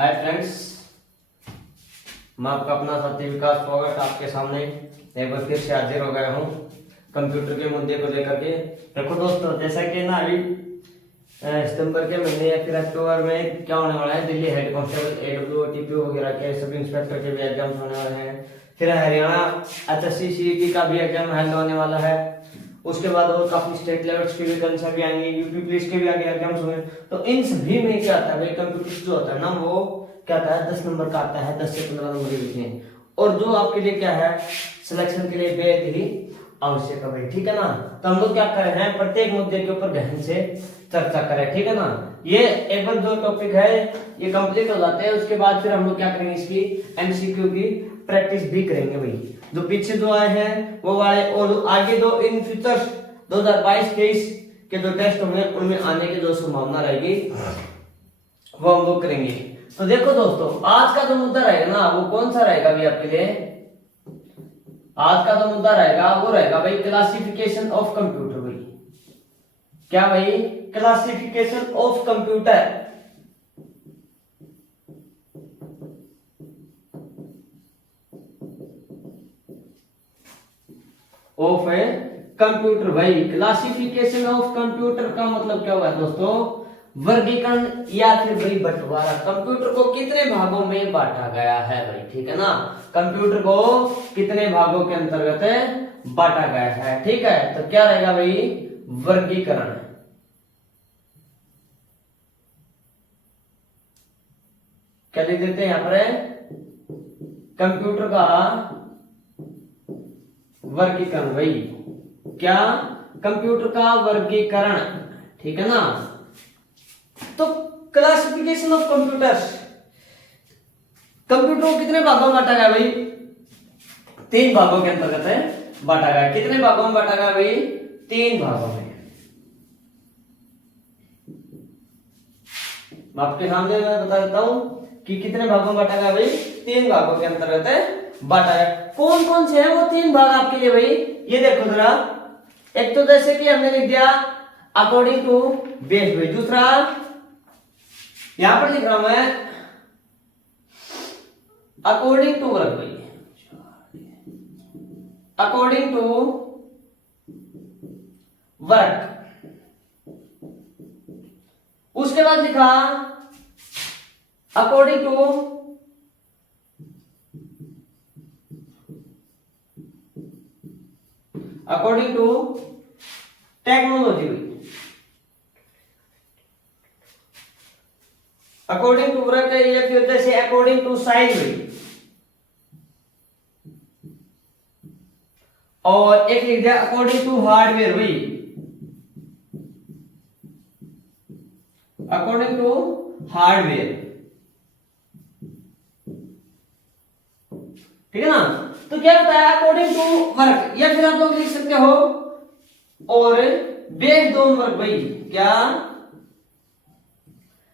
Hi friends, मैं आपका अपना साथी विकास फोगाट आपके सामने एक बार फिर से हाजिर हो गया हूँ कंप्यूटर के मुद्दे को लेकर के। देखो दोस्तों, जैसा कि ना अभी सितंबर के महीने या फिर अक्टूबर में क्या होने वाला है, Delhi head constable AWO TPO वगैरह के सब इंस्पेक्टर के भी एग्जाम होने वाले हैं। फिर हरियाणा HSC CET का भी एग्जाम हेल्ड होने वाला है। उसके बाद और काफी स्टेट लेवल्स के भी परीक्षा भी आएंगे, यूपी पुलिस के भी आगे एग्जाम्स होंगे। तो इन सभी में क्या आता है भाई, कंप्यूटर जो होता है ना वो क्या आता है 10 नंबर का आता है, 10 से 15 नंबर के हैं। और जो आपके लिए क्या है सिलेक्शन के लिए बेहद ही आवश्यक है भाई, ठीक है ना। तो हम लोग क्या कर रहे हैं, प्रत्येक मुद्दे के ऊपर गहन से चर्चा करें, ठीक है ना। ये एक बार जो टॉपिक है ये कंप्लीट हो जाते हैं, उसके बाद फिर हम लोग क्या करेंगे, इसकी MCQ की प्रैक्टिस भी करेंगे भाई। जो पीछे जो आए हैं वो वाले और आगे जो इन फ्यूचर 2022-23 के जो टेस्ट होंगे उनमें आने की जो संभावना रहेगी वो हम लोग करेंगे। तो देखो दोस्तों, आज का जो मुद्दा रहेगा ना वो कौन सा रहेगा भी आपके लिए। आज का जो मुद्दा रहेगा वो रहेगा भाई क्लासिफिकेशन ऑफ कंप्यूटर। भाई क्या भाई, क्लासिफिकेशन ऑफ कंप्यूटर। ऑफ है कंप्यूटर। भाई क्लासिफिकेशन ऑफ कंप्यूटर का मतलब क्या हुआ दोस्तों, वर्गीकरण या फिर भाई बंटवारा। कंप्यूटर को कितने भागों में बांटा गया है भाई, ठीक है ना। कंप्यूटर को कितने भागों के अंतर्गत बांटा गया है, ठीक है। तो क्या रहेगा भाई, वर्गीकरण। क्या लिख देते हैं यहां पर, कंप्यूटर का वर्गीकरण। भाई क्या, कंप्यूटर का वर्गीकरण, ठीक है ना। तो क्लासिफिकेशन ऑफ कंप्यूटर्स, कंप्यूटर को कितने भागों में बांटा गया भाई, 3 भागों के अंतर्गत बांटा गया। कितने भागों में बांटा गया भाई, 3 भागों में। मैं आपके सामने मैं बता देता हूं कि कितने भागों में बांटा गया भाई, 3 भागों के अंतर्गत बांटा है। कौन कौन से हैं वो 3 भाग आपके लिए भाई, ये देखो जरा। एक तो जैसे कि हमने लिख दिया अकॉर्डिंग टू बेस भाई। दूसरा यहां पर लिख रहा हूं मैं अकॉर्डिंग टू वर्क भाई, अकॉर्डिंग टू वर्क। उसके बाद लिखा according to technology. According to work है ये, फिर जैसे अकॉर्डिंग टू साइज हुई। और एक लिख दिया अकॉर्डिंग टू हार्डवेयर हुई, अकॉर्डिंग टू हार्डवेयर, ठीक है ना। तो क्या बताया, अकॉर्डिंग टू वर्क, या फिर आप लोग लिख सकते हो और बेस्ड ऑन वर्क। भाई क्या,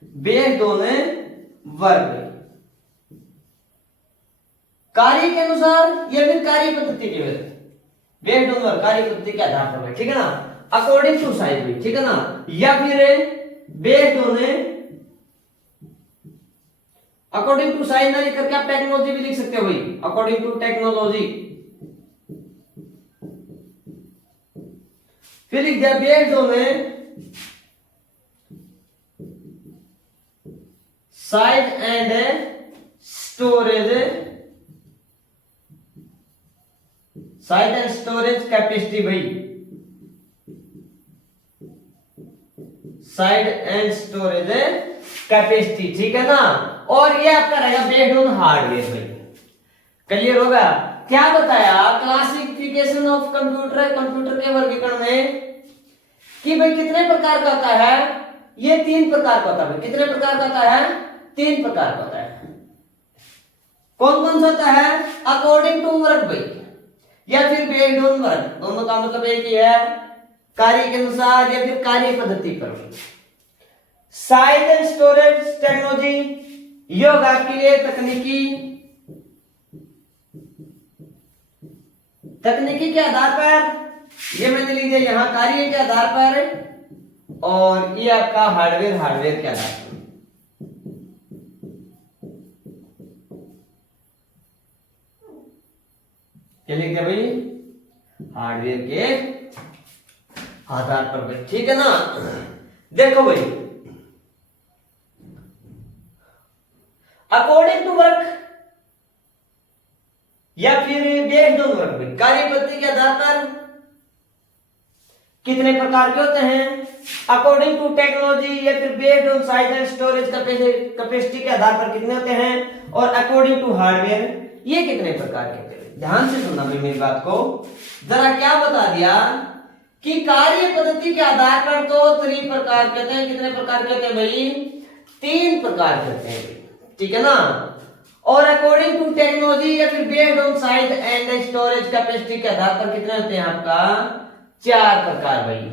बेस्ड ऑन वर्क, कार्य के अनुसार या फिर कार्य पद्धति के वजह, बेस्ड ऑन वर्क कार्य पद्धति के आधार पर, ठीक है ना। अकॉर्डिंग टू साइज भी, ठीक है ना। या फिर based on, according to size ना लिख करके आप टेक्नोलॉजी भी लिख सकते हो भाई, अकॉर्डिंग टू टेक्नोलॉजी। फिर लिख दिया based on size and storage, size and storage capacity भाई, साइज एंड स्टोरेज कैपेसिटी, ठीक है ना। और ये आपका रहेगा बेस्ड ऑन हार्डवेयर भाई। क्लियर होगा। क्या बताया, क्लासिफिकेशन ऑफ कंप्यूटर, कंप्यूटर के वर्गीकरण में कि भाई कितने प्रकार का होता है, ये 3 प्रकार का होता है। कितने प्रकार का होता है, 3 प्रकार का होता है। कौन कौन सा होता है, अकॉर्डिंग टू वर्क भाई, या फिर बेस्ड ऑन वर्क। दोनों का मतलब एक ही है, कार्य के अनुसार या फिर कार्य पद्धति पर। साइज एंड स्टोरेज टेक्नोलॉजी, ये होगा आपके लिए तकनीकी, तकनीकी के आधार पर, ये मैंने लिख दिया यहां कार्य के आधार पर, और ये आपका हार्डवेयर, हार्डवेयर के आधार पर। क्या लिख दिया भाई, हार्डवेयर के आधार पर भाई, ठीक है ना। देखो भाई, अकॉर्डिंग टू वर्क या फिर बेस्ड ऑन वर्क भाई, कार्य पद्धति के आधार पर कितने प्रकार के होते हैं, अकॉर्डिंग टू टेक्नोलॉजी या फिर based on size and storage capacity के आधार पर कितने होते हैं, और अकॉर्डिंग टू हार्डवेयर ये कितने प्रकार के होते हैं। ध्यान से सुनना भाई मेरी बात को, जरा क्या बता दिया कि कार्य पद्धति के आधार पर तो 3 प्रकार के होते हैं। कितने प्रकार के होते हैं भाई, 3 प्रकार के होते हैं, ठीक है ना। और अकॉर्डिंग टू टेक्नोलॉजी या फिर based on size and storage capacity के आधार पर कितने होते हैं आपका, 4 प्रकार भाई,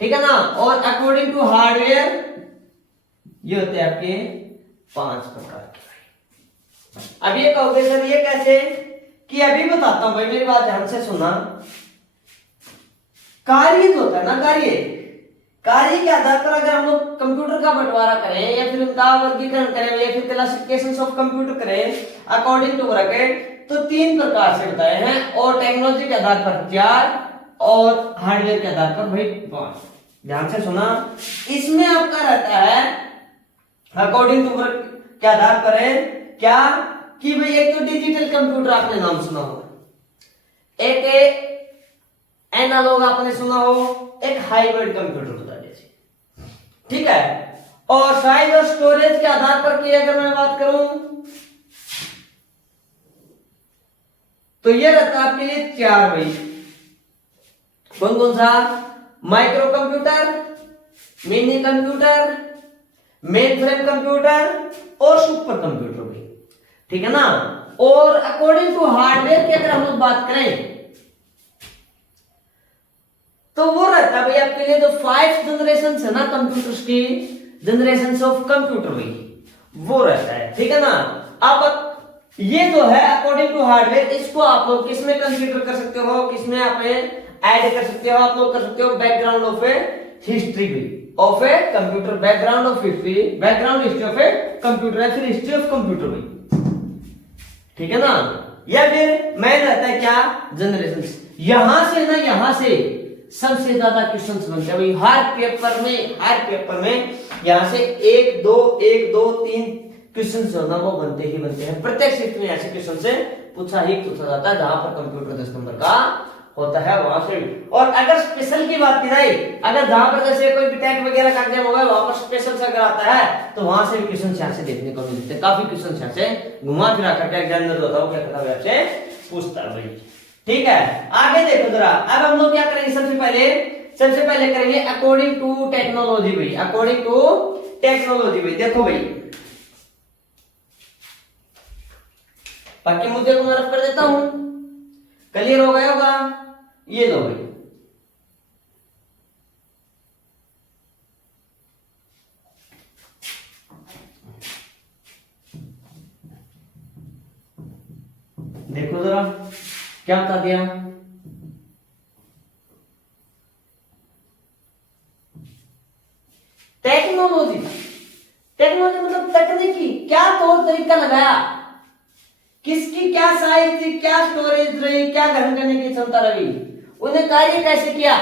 ठीक है ना। और अकॉर्डिंग टू हार्डवेयर ये होते हैं आपके 5 प्रकार के भाई। अब ये कहोगे सर ये कैसे, कि अभी बताता हूं भाई, मेरी बात ध्यान से सुनना। कार्य जो होता है ना, कार्य के आधार पर अगर हम लोग कंप्यूटर का बंटवारा करें या फिर उनका वर्गीकरण करें या फिर क्लासिफिकेशन ऑफ कंप्यूटर करें अकॉर्डिंग टू वर्क, तो 3 प्रकार से बताए हैं, और टेक्नोलॉजी के आधार पर 4 और हार्डवेयर के आधार पर भाई 5। ध्यान से सुना, इसमें आपका रहता है अकॉर्डिंग टू वर्क के आधार पर है क्या, कि भाई एक तो डिजिटल कंप्यूटर आपने नाम सुना होगा, एक एनालॉग आपने सुना हो, एक हाइब्रिड कंप्यूटर बता दीजिए, ठीक है। और साइज और स्टोरेज के आधार पर की अगर मैं बात करूं तो ये रहता है आपके लिए 4 भाई। कौन कौन सा, micro computer, mini computer, main frame computer और सुपर कंप्यूटर भाई, ठीक है ना। और अकॉर्डिंग टू हार्डवेयर की अगर हम लोग बात करें तो वो रहता है भाई आपके लिए जो 5 जनरेशन है ना कंप्यूटर्स की, जनरेशन ऑफ कंप्यूटर भाई, वो रहता है, ठीक है ना। अब ये जो है अकॉर्डिंग टू हार्डवेयर, इसको आप लोग किसमें कंसीडर कर सकते हो, किसमें आप ऐड कर सकते हो, आप लोग कर सकते हो बैकग्राउंड ऑफ ए हिस्ट्री भी of a computer, background of history, background history of a computer या फिर हिस्ट्री ऑफ कंप्यूटर भी, ठीक है ना। या फिर मैन रहता है क्या, जनरेशन। यहां से ना, यहां से सबसे ज्यादा क्वेश्चन बनते हैं भाई हर पेपर में यहां से 1 2 3 क्वेश्चन जो ना वो बनते ही बनते हैं। प्रत्येक शिफ्ट में ऐसे क्वेश्चन से पूछा जाता है जहां पर कंप्यूटर 10 नंबर का होता है वहां से। और अगर स्पेशल की बात की जाए, अगर जहां पर जैसे कोई बीटेक वगैरह का एग्जाम होगा वहां पर स्पेशल से अगर आता है तो वहां से भी क्वेश्चन यहाँ से देखने को मिलते हैं, काफी क्वेश्चन यहाँ से घुमा फिरा करके एग्जामिनर होता है क्या करता है आपसे पूछता है भाई, ठीक है। आगे देखो जरा, अब हम लोग क्या करेंगे, सबसे पहले करेंगे अकॉर्डिंग टू टेक्नोलॉजी भाई, अकॉर्डिंग टू टेक्नोलॉजी भाई। देखो भाई बाकी मुद्दे को मैं रख कर देता हूं, क्लियर हो गया होगा। ये लो भाई, देखो जरा क्या बता दिया, टेक्नोलॉजी मतलब तकनीकी, क्या तौर तरीका लगाया, किसकी क्या साइज थी, क्या स्टोरेज रही, क्या ग्रहण करने की क्षमता रही, उन्हें कार्य कैसे किया,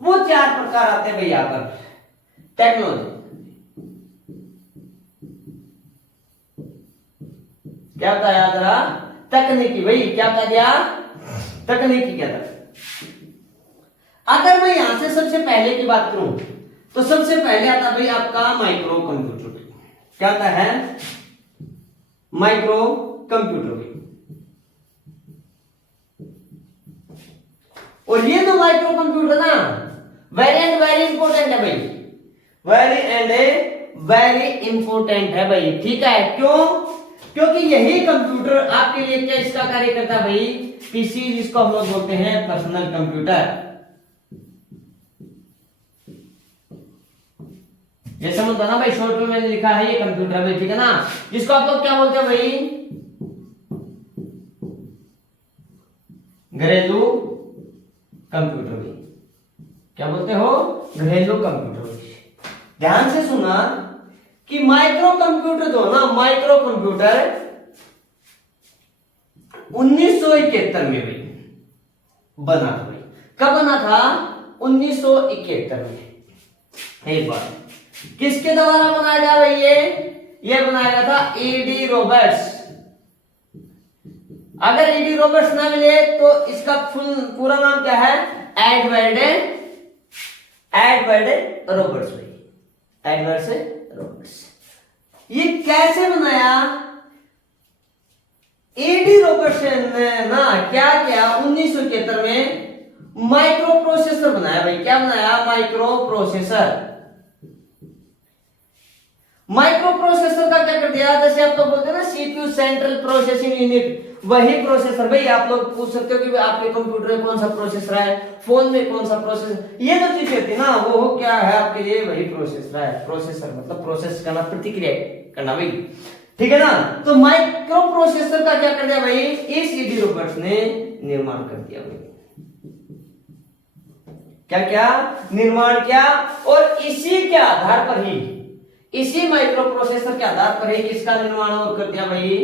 वो 4 प्रकार आते हैं भाई यहां पर टेक्नोलॉजी। क्या बताया जरा, तकनीकी भाई, क्या बता दिया, तकनीकी क्या था। अगर मैं यहां से सबसे पहले की बात करूं तो सबसे पहले आता भाई आपका माइक्रो कंप्यूटर। क्या आता है, माइक्रो कंप्यूटर भी। और ये तो माइक्रो कंप्यूटर ना वेरी इंपॉर्टेंट है भाई, वेरी इंपॉर्टेंट है भाई, ठीक है। क्यों, क्योंकि यही कंप्यूटर आपके लिए क्या इसका कार्य करता है भाई, पीसी, जिसको हम लोग बोलते हैं पर्सनल कंप्यूटर। जैसे मैं बताना भाई शॉर्ट में मैंने लिखा है ये कंप्यूटर है भाई, ठीक है ना, जिसको आप लोग क्या बोलते हैं भाई, घरेलू कंप्यूटर भी। क्या बोलते हो, घरेलू कंप्यूटर भी। ध्यान से सुना कि माइक्रो कंप्यूटर जो ना, माइक्रो कंप्यूटर 1971 में भाई बना था भाई। कब बना था? 1971 में। एक बार किसके द्वारा बनाया गया भाई? ये बनाया गया था ईडी रॉबर्ट्स। अगर ईडी रॉबर्ट्स ना मिले तो इसका पूरा नाम क्या है? एडवर्ड रॉबर्ट्स भाई, एडवर्ड रॉबर्ट्स। ये कैसे बनाया? ईडी रॉबर्ट्स ने ना क्या किया 1971 में माइक्रो प्रोसेसर बनाया भाई। क्या बनाया? Micro processor. माइक्रो प्रोसेसर का क्या कर दिया? जैसे आप लोग बोलते हैं ना सीपीयू, सेंट्रल प्रोसेसिंग यूनिट, वही प्रोसेसर भाई। आप लोग पूछ सकते हो कि आपके कंप्यूटर में कौन सा प्रोसेसर है, फोन में कौन सा प्रोसेसर, ये जो चीजें होती है ना वो क्या है आपके लिए? वही प्रोसेसर है। प्रोसेसर मतलब प्रोसेस करना, प्रतिक्रिया करना भाई, ठीक है ना। तो माइक्रो प्रोसेसर का क्या कर दिया भाई? इस ईडी रॉबर्ट्स ने निर्माण कर दिया भाई। क्या निर्माण किया। और इसी के आधार पर ही, इसी माइक्रो प्रोसेसर के आधार पर ही किसका निर्माण और कर दिया भाई?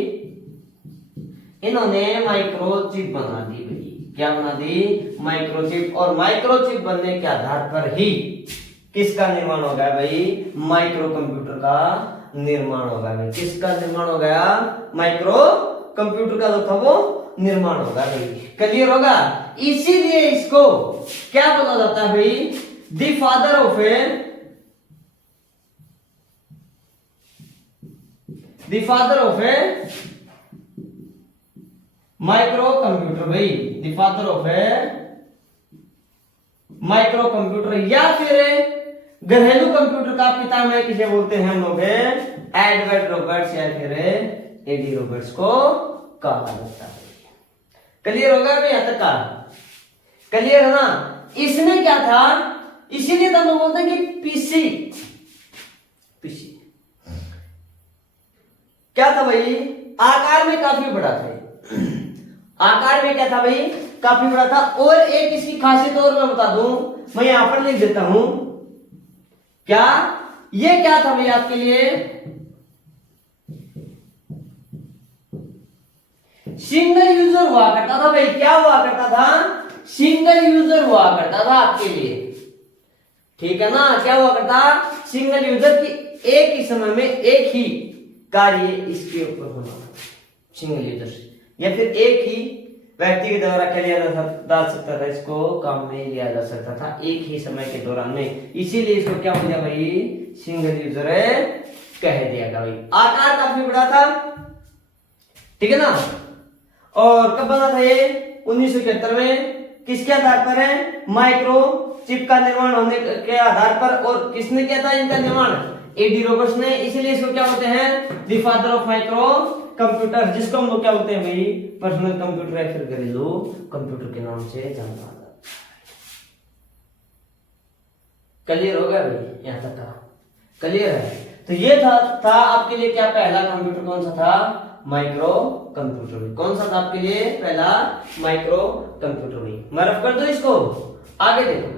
इन्होंने माइक्रोचिप बना दी भाई। क्या बना दी? माइक्रोचिप। और माइक्रोचिप बनने के आधार पर ही किसका निर्माण हो गया भाई? माइक्रो कंप्यूटर का निर्माण हो गया भाई। किसका निर्माण हो गया? माइक्रो कंप्यूटर का जो था वो निर्माण होगा भाई। क्लियर होगा? इसीलिए इसको क्या बोला जाता है भाई? The father of a microcomputer भाई। The father of a microcomputer, या फिर घरेलू कंप्यूटर का पिता में किसे बोलते हैं हम लोग? एडवर्ड रॉबर्ट्स या फिर एडी रॉबर्ट्स को कहा जाता है। क्लियर होगा भाई? यहां तक का क्लियर है ना? इसमें क्या था? इसीलिए तो हम लोग बोलते हैं कि पीसी क्या था भाई? आकार में काफी बड़ा था। आकार में क्या था भाई? काफी बड़ा था। और एक इसकी खासियत और मैं बता दूं, मैं यहां पर लिख देता हूं। क्या ये क्या था भाई आपके लिए? सिंगल यूजर हुआ करता था भाई। क्या हुआ करता था? सिंगल यूजर हुआ करता था आपके लिए, ठीक है ना। क्या हुआ करता? सिंगल यूजर की एक ही समय में एक ही कार्य इसके ऊपर होना, सिंगल यूजर, या फिर एक ही व्यक्ति के द्वारा क्या लिया जा सकता था? इसको काम में लिया जा सकता था एक ही समय के दौरान में। इसीलिए इसको क्या हो गया भाई? सिंगल यूजर कह दिया गया भाई। आकार काफी बड़ा था, ठीक है ना। और कब बना था ये? 1971 में। किसके आधार पर है? माइक्रो चिप का निर्माण होने के आधार पर। और किसने किया था इनका निर्माण? एडी रॉबर्ट्स ने। इसीलिए इसको क्या बोलते हैं? The father of micro computer, जिसको हम लोग क्या बोलते हैं भाई? पर्सनल कंप्यूटर या फिर घरेलू कंप्यूटर के नाम से जाना जाता है। क्लियर हो गया भाई? यहां तक था क्लियर है? तो ये था आपके लिए क्या? पहला कंप्यूटर कौन सा था? Micro computer. कौन सा था आपके लिए? पहला माइक्रो कंप्यूटर भाई। मैं रफ कर दो इसको, आगे देखो भाई।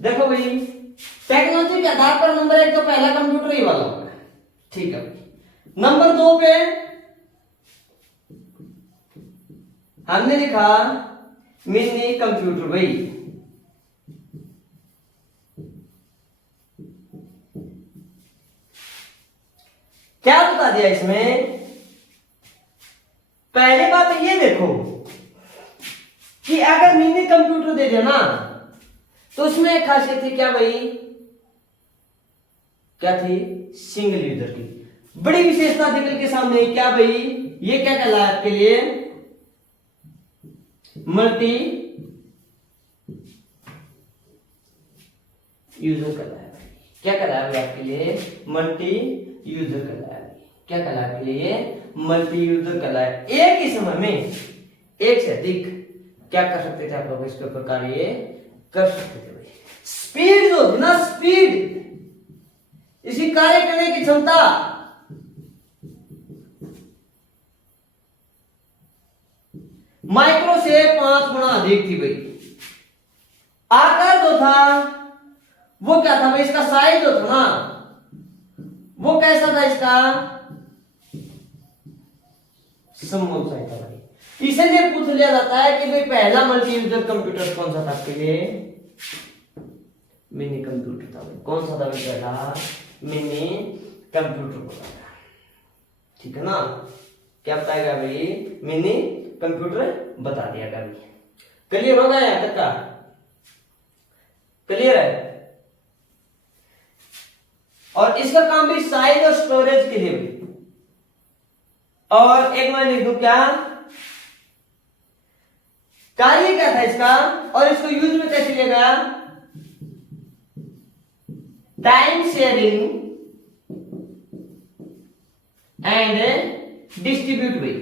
देखो भाई, टेक्नोलॉजी के आधार पर नंबर 1 तो पहला कंप्यूटर ही वाला होगा, ठीक है भाई। नंबर 2 पे हमने लिखा मिनी कंप्यूटर भाई। क्या बता दिया इसमें? पहली बात ये देखो कि अगर मिनी कंप्यूटर दे दिया ना तो उसमें एक खासियत थी क्या भाई? क्या थी? सिंगल यूजर की बड़ी विशेषता निकल के सामने। क्या भाई? ये क्या कहलाया आपके लिए? मल्टी यूजर कहलाया। क्या कहलाया भाई आपके लिए? मल्टी यूजर कहलाया। क्या कहलाया आपके लिए? मल्टी यूजर कहलाया। एक ही समय में एक से अधिक क्या कर सकते थे आप लोग? इसके ऊपर कार्य कर सकते थे भाई। स्पीड जो थी ना, स्पीड, इसी कार्य करने की क्षमता माइक्रो से 5 गुना अधिक थी भाई। आकार जो था वो क्या था भाई, इसका साइज जो था ना वो कैसा था, इसका स्मॉल साइज था भाई। इसीलिए पूछ लिया जाता है कि भाई पहला मल्टी यूजर कंप्यूटर कौन सा था आपके लिए, मिनी कंप्यूटर था भाई। कौन सा था भाई, पहला मिनी कंप्यूटर बोला था, ठीक है ना। क्या बताएगा भाई, मिनी कंप्यूटर बता दिया भाई। क्लियर होगा यहां तक का, क्लियर है। और इसका काम भी साइज और स्टोरेज के लिए भी। और एक मैं लिख दूं क्या, कार्य क्या था इसका, और इसको यूज में कैसे लेगा, टाइम शेयरिंग एंड डिस्ट्रीब्यूट भाई।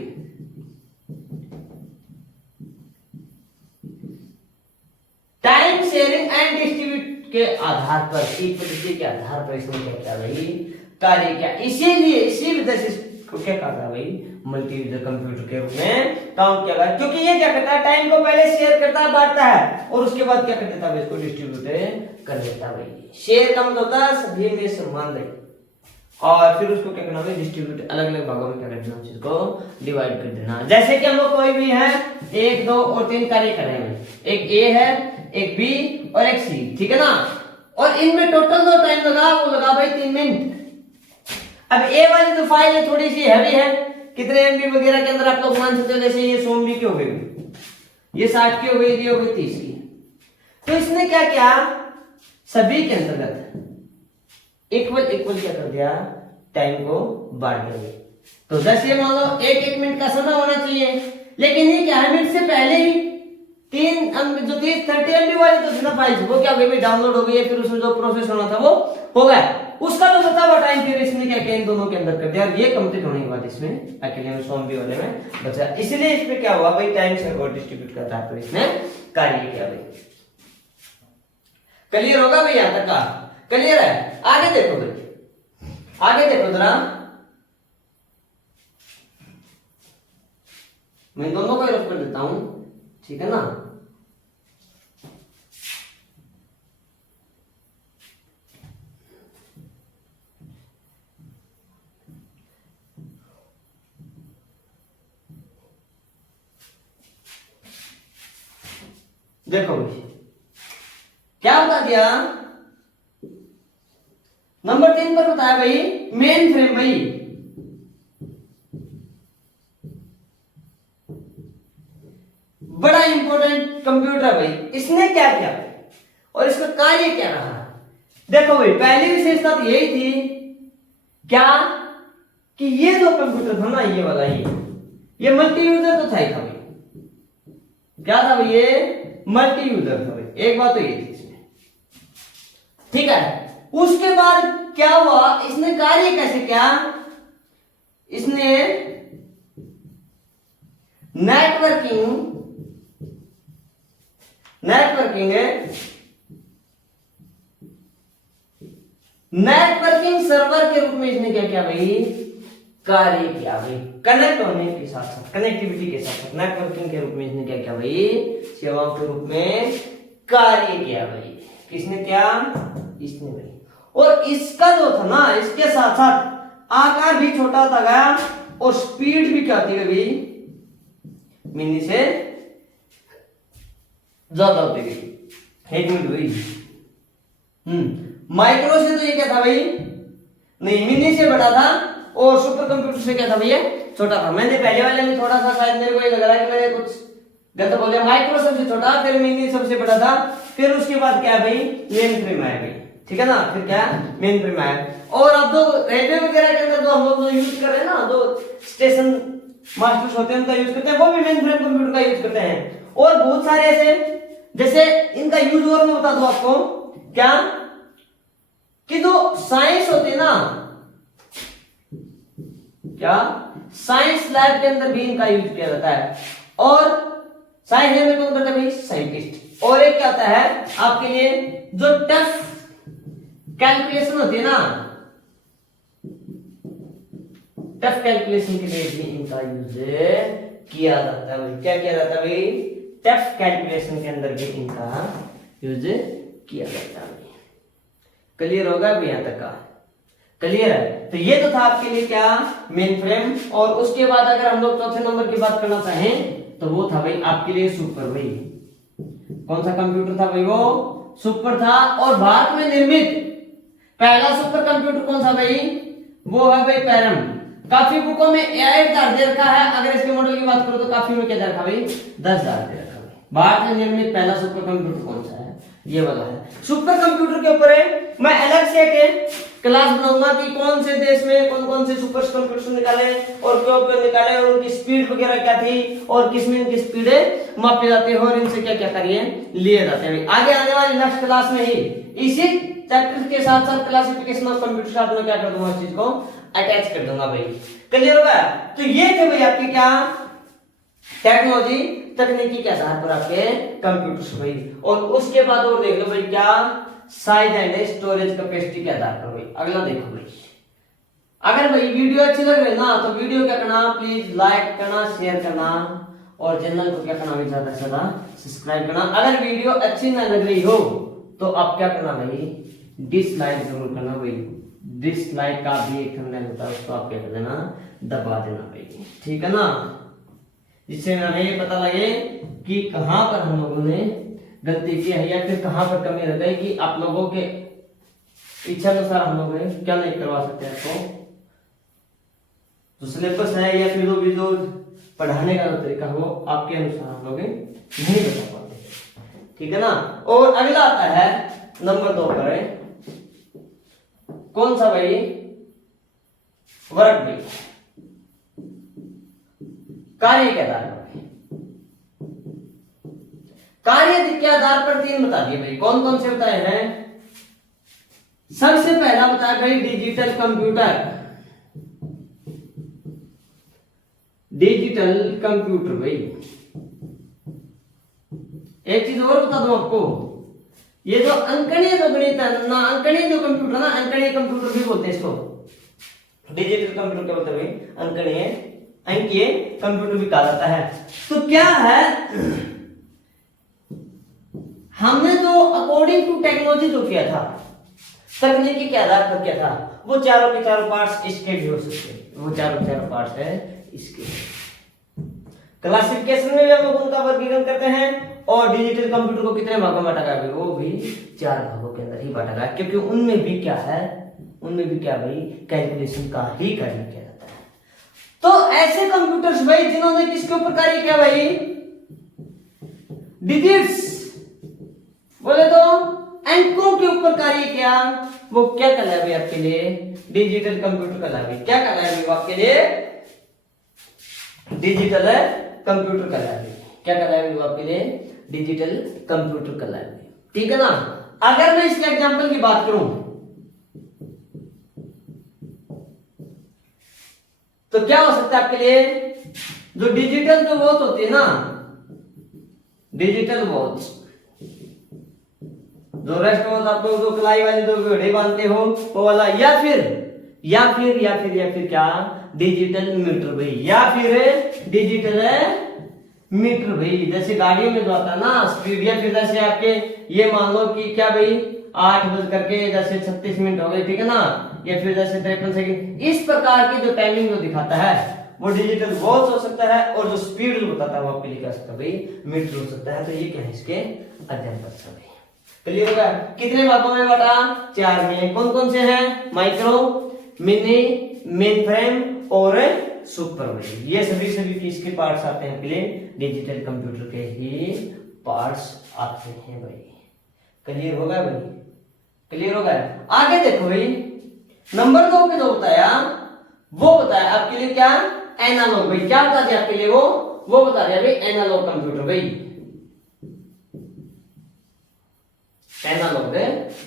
टाइम शेयरिंग एंड डिस्ट्रीब्यूट के आधार पर, इक्वलिटी के आधार पर इसने क्या किया भाई, कार्य किया। इसीलिए इसी वजह से इसको क्या कहा था भाई, मल्टी यूजर कंप्यूटर के रूप में काम किया गया। क्योंकि ये क्या करता है, टाइम को पहले शेयर करता है, बांटता है, और उसके बाद क्या कर देता है, इसको डिस्ट्रीब्यूट कर देता है भाई। शेयर का मतलब होता है सभी में समान भाई, और फिर उसको क्या करना भाई, डिस्ट्रीब्यूट अलग अलग भागों में क्या कर देना, चीज को डिवाइड कर देना। जैसे कि हम लोग कोई भी है 1, 2 और 3 कार्य कर रहे हैं, एक ए है, एक बी और एक सी, ठीक है ना। और इनमें टोटल जो टाइम लगा वो लगा भाई 3 मिनट। अब ए वाली जो फाइल है थोड़ी सी हैवी है, कितने एमबी वगैरह के अंदर आप लोग मान सकते हो, जैसे ये 100 MB की हो गई, ये 60 की हो गई, ये हो गई 30 की। तो इसने क्या किया, सभी के अंतर्गत इक्वल इक्वल क्या कर दिया, टाइम को बांट दिया। तो जैसे मान लो 1 मिनट का समय होना चाहिए, लेकिन ये क्या है, मिनट से पहले ही 30 MB वाली तो थी ना फाइल, वो क्या हो गई, डाउनलोड हो गई है, फिर उसमें जो प्रोसेस होना था वो हो गया। उसका जो बचा हुआ टाइम फिर इसने क्या किया, इन दोनों के अंदर कर दिया। ये कंप्लीट होने के बाद इसमें अकेले में 100 MB वाले में बचा, इसलिए इसमें क्या हुआ भाई, टाइम से और डिस्ट्रीब्यूट करता है, तो इसने कार्य किया भाई। क्लियर होगा भाई, यहां तक का क्लियर है। आगे देखो भाई, आगे देखो जरा, मैं दोनों को रफ कर देता हूं, ठीक है ना। देखो भाई क्या बता दिया, नंबर 3 पर बताया भाई मेन फ्रेम भाई। बड़ा इंपॉर्टेंट कंप्यूटर है भाई। इसने क्या किया और इसका कार्य क्या रहा, देखो भाई पहली विशेषता तो यही थी क्या, कि ये जो कंप्यूटर था ना, ये वाला ये मल्टी यूजर तो था ही था भाई। क्या था भाई, ये मल्टी यूजर था भाई। एक बात तो ये थी इसमें, ठीक है। उसके बाद क्या हुआ, इसने कार्य कैसे किया, इसने नेटवर्किंग सर्वर के रूप में इसने क्या किया भाई, कार्य किया भाई। कनेक्ट होने के साथ साथ, कनेक्टिविटी के साथ साथ नेटवर्किंग के रूप में इसने क्या किया भाई, सेवाओं के रूप में कार्य किया भाई। किसने क्या, इसने भाई। और इसका जो था ना, इसके साथ साथ आकार भी छोटा होता गया और स्पीड भी क्या होती है भाई, मिनी से ज्यादा होती गई। 1 मिनट हुई। माइक्रो से तो ये क्या था भाई, नहीं मिनी से बड़ा था, और सुपर कंप्यूटर से क्या था भैया, छोटा था। मैंने पहले वाले में थोड़ा सा शायद मेरे को ये लग रहा है कि मैंने कुछ गलत बोल दिया। माइक्रो सबसे छोटा, फिर मिनी सबसे बड़ा था, फिर उसके बाद क्या भाई, मेन फ्रेम आया भाई, ठीक है ना। फिर क्या, मेन फ्रेम आया। और अब जो रेलवे वगैरह के अंदर जो हम लोग यूज कर रहे हैं ना, जो स्टेशन मास्टर्स होते हैं उनका यूज करते हैं, वो भी मेन फ्रेम कंप्यूटर का यूज करते हैं। और बहुत सारे ऐसे, जैसे इनका यूज और मैं बता दूं आपको क्या, कि जो साइंस होती है ना, क्या साइंस लैब के अंदर भी इनका यूज किया जाता है। और साइंस लैब में कौन करता है भाई, साइंटिस्ट। और एक क्या आता है आपके लिए, जो टफ कैलकुलेशन होती है ना, टफ कैलकुलेशन के लिए भी इनका यूज किया जाता है भाई। क्या किया जाता है भाई? टेक्स्ट कैलकुलेशन के अंदर भी इनका यूज किया जाता है। क्लियर होगा अभी यहाँ तक का? क्लियर है? तो ये तो था आपके लिए क्या, मेन फ्रेम। और उसके बाद अगर हम लोग चौथे नंबर की बात करना चाहें तो वो था भाई आपके लिए सुपर। भाई कौन सा कंप्यूटर था भाई? वो सुपर था। और भारत में निर्मित पहला सुपर कंप्यूटर कौन सा भाई? वो है भाई पैरम। काफी बुकों में 8,000 दे रखा है, अगर इसके मॉडल की बात करो तो काफी में क्या दे रखा भाई? 10,000 दे रखा भाई। भारत में निर्मित पहला सुपर कंप्यूटर कौन सा है? ये वाला है। सुपर कंप्यूटर के ऊपर मैं अलग से एक क्लास बनाऊंगा कि कौन से देश में कौन कौन से सुपर कंप्यूटर निकाले और क्यों क्यों निकाले और उनकी स्पीड वगैरह क्या थी और किसमें इनकी स्पीड मापी जाती है और इनसे क्या क्या कार्य लिए जाते हैं। आगे आने वाली नेक्स्ट क्लास में ही इसी चैप्टर के साथ साथ क्लासिफिकेशन ऑफ कंप्यूटर साथ में क्या कर दूंगा, इस चीज को अटैच कर दूंगा भाई। क्लियर होगा? तो ये थे भाई आपके क्या, टेक्नोलॉजी तकनीकी के आधार पर आपके कंप्यूटर्स भाई। और उसके बाद और देख लो भाई क्या, साइज एंड स्टोरेज कैपेसिटी के आधार पर भाई। अगला देखो भाई, अगर भाई वीडियो अच्छी लग रही है ना तो वीडियो क्या करना, प्लीज लाइक करना, शेयर करना और चैनल को क्या करना भाई, ज्यादा से ज्यादा सब्सक्राइब करना। अगर वीडियो अच्छी ना लग रही हो तो आप क्या करना भाई, डिसलाइक जरूर करना भाई। डिसलाइक का भी एक थंबनेल होता है, उसको आप क्या कर देना, दबा देना भाई, ठीक है ना, जिससे हमें ये पता लगे कि कहां पर हम लोगों ने गलती की है या फिर कहां पर कमी रह गई, कि आप लोगों के इच्छा अनुसार हम लोग क्या नहीं करवा सकते हैं। तो सिलेबस है या फिर भी जो पढ़ाने का जो तरीका वो आपके अनुसार हम लोग नहीं बता पाते, ठीक है ना। और अगला आता है नंबर 2 पर, कौन सा भाई, वर्क भाई, कार्य के आधार पर। कार्य के आधार पर 3 बता दिए भाई। कौन कौन से बताए हैं? सबसे पहला बताया भाई डिजिटल कंप्यूटर। डिजिटल कंप्यूटर भाई, एक चीज और बता दूं आपको, ये जो अंकणीय जो गणित है ना, अंकणीय जो कंप्यूटर ना, अंकणीय कंप्यूटर भी बोलते हैं इसको। डिजिटल कंप्यूटर क्या बोलते हैं भाई? अंकणीय, अंकीय कंप्यूटर भी कहा जाता है। तो क्या है, हमने जो अकॉर्डिंग टू टेक्नोलॉजी जो किया था, तकनीकी के आधार पर किया था, वो चारों के चारों पार्ट्स इसके भी हो सकते हैं। वो चारों के चारों पार्ट्स है इसके। क्लासिफिकेशन में भी हम लोग उनका वर्गीकरण करते हैं। और डिजिटल कंप्यूटर को कितने भागों में बांटा गया? वो भी 4 भागों के अंदर ही बांटा गया, क्योंकि उनमें भी क्या है, उनमें भी क्या भाई, कैलकुलेशन का ही कार्य किया जाता है। तो ऐसे कंप्यूटर्स भाई जिन्होंने किसके ऊपर कार्य किया भाई? डिजिट्स, बोले तो अंकों के ऊपर कार्य किया, वो क्या कहलाया भाई आपके लिए? डिजिटल कंप्यूटर कहलाया। क्या कहलाया भाई आपके लिए? डिजिटल कंप्यूटर कहलाया। क्या कहलाया भाई आपके लिए? डिजिटल कंप्यूटर कहलाया, ठीक है ना। अगर मैं इसके एग्जांपल की बात करूं तो क्या हो सकता है आपके लिए? जो डिजिटल जो वॉच होती है ना, डिजिटल वॉच, जो रेस्ट वॉच आप लोग जो कलाई वाली जो घड़ी बांधते हो वो वाला, या फिर क्या, डिजिटल मीटर भाई, या फिर डिजिटल मीटर भाई। जैसे गाड़ियों में जो आता है ना स्पीड, या फिर जैसे आपके ये मान लो कि क्या भाई 8:36 हो गई, ठीक है ना, या फिर जैसे 53 सेकंड, इस प्रकार की जो टाइमिंग जो दिखाता है वो डिजिटल वॉच हो सकता है। और जो स्पीड जो बताता है वो आपके लिए क्या सकता है भाई? मीटर हो सकता है। तो ये क्या है इसके एग्जांपल्स है भाई। क्लियर होगा? कितने भागों में बांटा? 4 में। कौन कौन से हैं? माइक्रो, मिनी, मेन फ्रेम और सुपर भाई। ये सभी किसके पार्ट्स आते हैं? पहले डिजिटल कंप्यूटर के ही पार्ट्स आते हैं भाई। क्लियर होगा भाई? क्लियर होगा? आगे देखो भाई, नंबर 2 पे जो बताया वो बताया आपके लिए क्या? एनालॉग भाई। क्या बता दिया आपके लिए? वो बता दिया भाई एनालॉग कंप्यूटर भाई। एनालॉग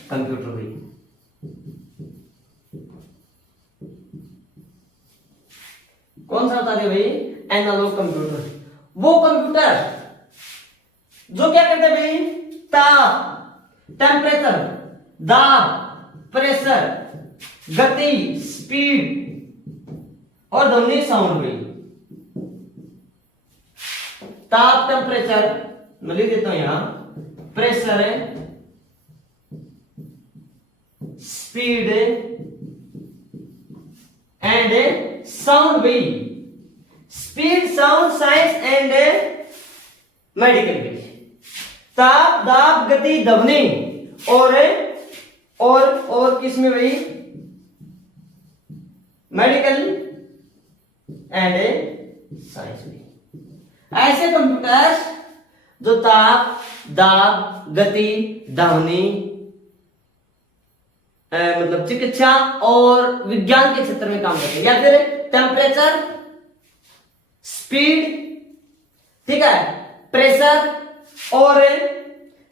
कंप्यूटर भाई। कौन सा बता दिया भाई? Analogue computer. वो कंप्यूटर जो क्या करते हैं भाई? ताप, टेम्परेचर, दाब, प्रेशर, गति, स्पीड और ध्वनि साउंड भाई, ताप टेम्परेचर मैं लिख देता हूं यहां, प्रेशर है, स्पीड एंड साउंड भी, speed sound science and medical भी, ताप दाब गति ध्वनि और किसमें भाई मेडिकल एंड साइंस भी। ऐसे कंप्यूटर्स जो ताप दाब गति ध्वनि मतलब चिकित्सा और विज्ञान के क्षेत्र में काम करते हैं, या फिर टेम्परेचर, स्पीड, ठीक है, प्रेशर और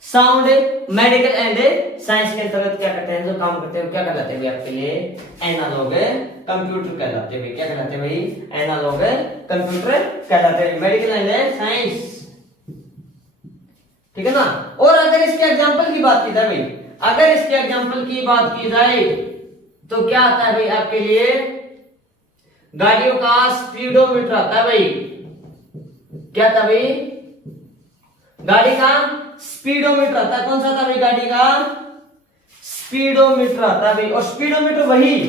साउंड, मेडिकल एंड साइंस के अंतर्गत क्या करते हैं, जो काम करते हैं क्या कहलाते हैं भाई आपके लिए एनालॉग कंप्यूटर कहलाते हैं। क्या कहलाते हैं भाई, एनालॉग कंप्यूटर कहलाते हैं, मेडिकल एंड साइंस, ठीक है ना। और अगर इसके एग्जांपल की बात की जाए भाई, अगर इसके एग्जांपल की बात की जाए तो क्या आता है भाई आपके लिए, गाड़ियों का स्पीडोमीटर आता है भाई। क्या था भाई, गाड़ी का स्पीडोमीटर आता है। कौन सा था भाई, गाड़ी का स्पीडोमीटर आता है भाई। और स्पीडोमीटर वही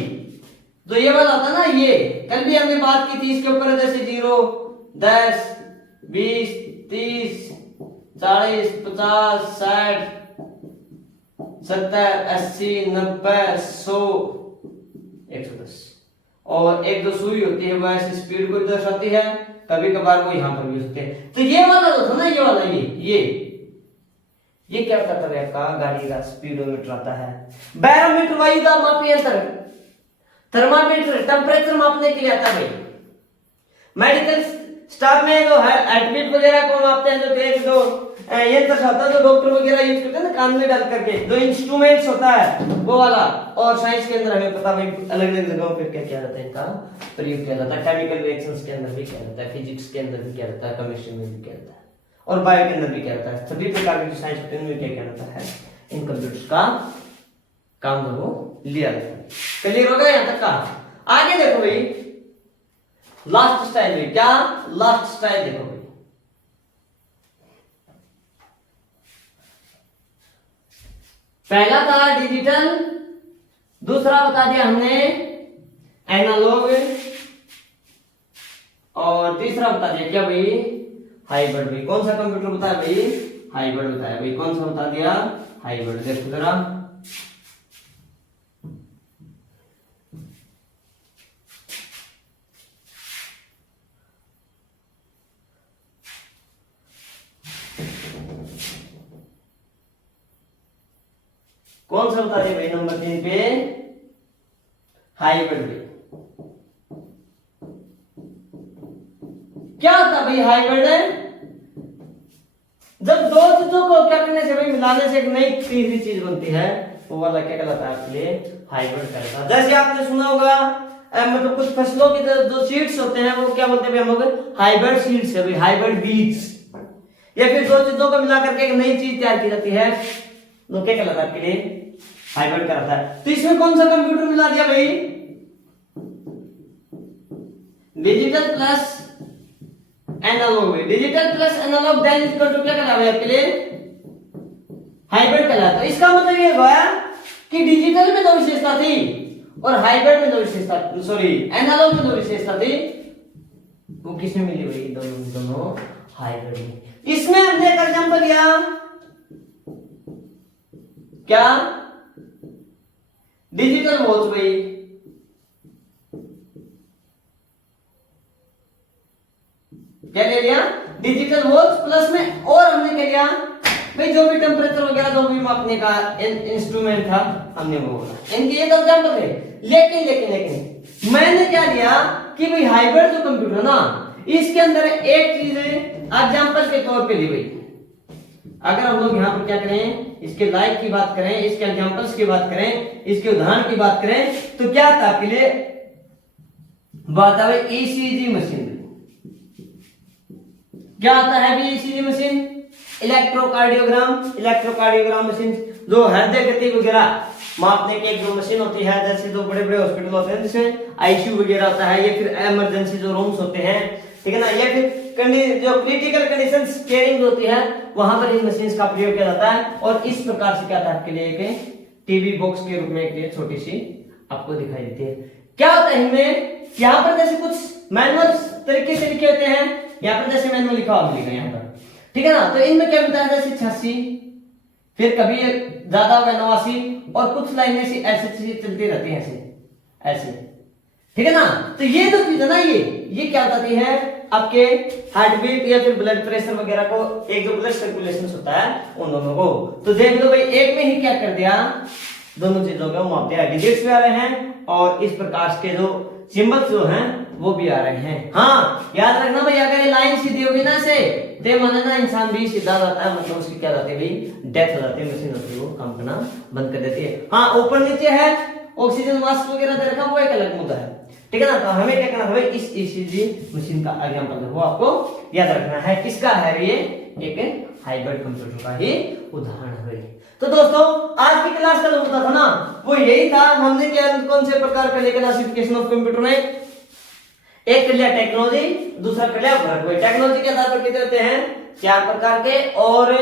जो ये वाला होता है ना, ये कल भी हमने बात की थी इसके ऊपर, जैसे 0 10 20 30 40 50 60 70 80 90 100 110 और एक जो सुई होती है वो ऐसी स्पीड को दर्शाती है, कभी कभार वो यहां पर भी होते हैं। तो ये वाला जो था ना, ये वाला ये क्या करता है आपका, गाड़ी का स्पीडोमीटर आता है। बैरोमीटर वायु दाब मापी यंत्र, थर्मामीटर टेम्परेचर मापने के लिए आता है भाई। मेडिकल स्टाफ में जो है एडमिट वगैरह को मापते हैं, जो एक जो यंत्र होता है जो डॉक्टर वगैरह यूज करते हैं ना कान में डाल करके, जो इंस्ट्रूमेंट्स होता है वो वाला। और साइंस के अंदर हमें पता भाई अलग अलग जगहों पे क्या क्या रहता है, इनका प्रयोग किया जाता है। केमिकल रिएक्शंस के अंदर भी क्या रहता है, फिजिक्स के अंदर भी क्या रहता है, केमिस्ट्री में भी क्या रहता है, और बायो के अंदर भी क्या रहता है। सभी प्रकार की साइंस के अंदर क्या क्या रहता है, इन कंप्यूटर्स का काम जो वो लिया जाता है। क्लियर हो गया यहां तक का। आगे देखो भाई लास्ट स्टाइल में, क्या लास्ट स्टाइल देखो भाई, पहला था डिजिटल, दूसरा बता दिया हमने एनालॉग, और तीसरा बता दिया क्या भाई, हाइब्रिड भाई। कौन सा कंप्यूटर बताया भाई, हाइब्रिड बताया भाई। कौन सा बता दिया, हाइब्रिड। देखो जरा, कौन सा बता दिया भाई, नंबर 3 पे हाइब्रिड भाई। क्या होता भाई हाइब्रिड है, जब दो चीजों को क्या करने से भाई मिलाने से एक नई तीसरी चीज बनती है, वो वाला क्या कहलाता है आपके लिए, हाइब्रिड कहलाता है। जैसे आपने सुना होगा मतलब कुछ फसलों के जो सीड्स होते हैं वो क्या बोलते हैं हम लोग, हाइब्रिड सीड्स है भाई, हाइब्रिड बीज। या फिर दो चीजों को मिला करके एक नई चीज तैयार की जाती है, वो क्या कहलाता है आपके लिए, हाइब्रिड कहलाता है। तो इसमें कौन सा कंप्यूटर मिला दिया भाई, digital plus analogue. Digital plus analogue then equal to क्या कहलाता है आपके लिए, हाइब्रिड कहलाता है। इसका मतलब ये हुआ कि डिजिटल में दो विशेषता थी और हाइब्रिड में दो विशेषता, सॉरी एनालॉग में दो विशेषता थी, वो किसमें मिली भाई, दोनों हाइब्रिड में। इसमें हमने एक एग्जांपल लिया, क्या, डिजिटल वॉच भाई। क्या ले लिया, डिजिटल वॉच प्लस में, और हमने क्या लिया भाई, जो भी टेम्परेचर वगैरह जो भी मापने का इंस्ट्रूमेंट था हमने वो बोला। इनके ये तो एग्जांपल है। लेकिन मैंने क्या लिया कि भाई हाइब्रिड जो कंप्यूटर ना, इसके अंदर एक चीज एग्जांपल के तौर पे ली भाई। अगर हम लोग यहाँ पर क्या करें, इसके लाइक की बात करें, इसके एग्जांपल्स की बात करें, इसके उदाहरण की बात करें, तो क्या था आपके लिए बात है ईसीजी मशीन। क्या आता है भी ईसीजी मशीन, इलेक्ट्रोकार्डियोग्राम मशीन, जो हृदय गति वगैरह मापने की एक जो मशीन होती है, जैसे जो बड़े बड़े हॉस्पिटल होते हैं जिसमें आईसीयू वगैरह होता है, या फिर इमरजेंसी जो रूम्स होते हैं, ठीक है ना, या फिर जो क्रिटिकल कंडीशन केयरिंग होती है वहां पर इन मशीन का प्रयोग किया जाता है। और इस प्रकार से क्या था आपके लिए एक टीवी बॉक्स के रूप में एक छोटी सी आपको दिखाई देती है। क्या होता है इनमें, यहाँ पर जैसे कुछ मैनुअल तरीके से लिखे होते हैं, यहाँ पर जैसे मैनुअल लिखा हुआ मिलेगा यहाँ पर, ठीक है ना। तो इनमें क्या मिलता है जैसे 86, फिर कभी ज्यादा होगा 89, और कुछ लाइनें ऐसे चलती रहती हैं ऐसे ऐसे, ठीक है ना। तो ये जो चीज है ना, ये क्या बताती है आपके हार्ट बीट या फिर ब्लड प्रेशर वगैरह को, एक जो ब्लड सर्कुलेशन होता है उन दोनों को। तो देख लो भाई, एक में ही क्या कर दिया, दोनों चीजों को माप दिया, डिजिट्स भी आ रहे हैं और इस प्रकार के जो सिंबल्स जो हैं वो भी आ रहे हैं। हाँ याद रखना भाई, अगर ये लाइन सीधी होगी ना से, तो माने ना इंसान भी सीधा जाता है, मतलब उसकी क्या जाती है भाई, डेथ हो जाती है, मशीन होती है वो काम करना बंद कर देती है। हाँ ऊपर नीचे है, ऑक्सीजन मास्क वगैरह दे रखा, वो एक अलग मुद्दा है, ठीक है ना। तो हमें क्या करना है, इस ईसीजी मशीन का एग्जांपल वो आपको याद रखना है। किसका है ये, एक हाइब्रिड कंप्यूटर का ही उदाहरण है। तो दोस्तों आज की क्लास का जो मुद्दा था ना वो यही था, हमने क्या कौन से प्रकार का लेकर क्लासिफिकेशन ऑफ कंप्यूटर में, एक कर लिया टेक्नोलॉजी, दूसरा कर लिया वर्क। टेक्नोलॉजी के आधार पर कितने होते हैं, 4 प्रकार के, और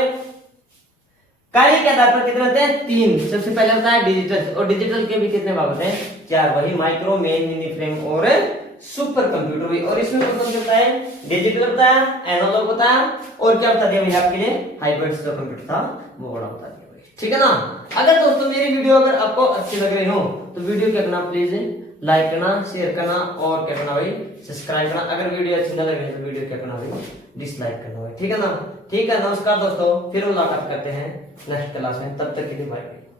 कार्य के आधार पर कितने होते हैं, 3। सबसे पहले होता है डिजिटल, और डिजिटल के भी कितने भाग होते हैं, 4, वही माइक्रो, मेन, मिनी फ्रेम और सुपर कंप्यूटर भी। और इसमें कौन सा होता है, डिजिटल होता है, एनालॉग होता है, और क्या बता दिया भैया आपके लिए, हाइब्रिड जो कंप्यूटर था वो बड़ा बता दिया भाई, ठीक है ना। अगर दोस्तों मेरी वीडियो अगर आपको अच्छी लग रही हो तो वीडियो क्या करना, प्लीज लाइक करना, शेयर करना, और क्या करना भाई, सब्सक्राइब करना। अगर वीडियो अच्छी ना लगे तो वीडियो क्या करना भाई, डिसलाइक करना भाई, ठीक है ना। ठीक है, नमस्कार दोस्तों, फिर मुलाकात करते हैं नेक्स्ट क्लास में, तब तक के लिए बाय।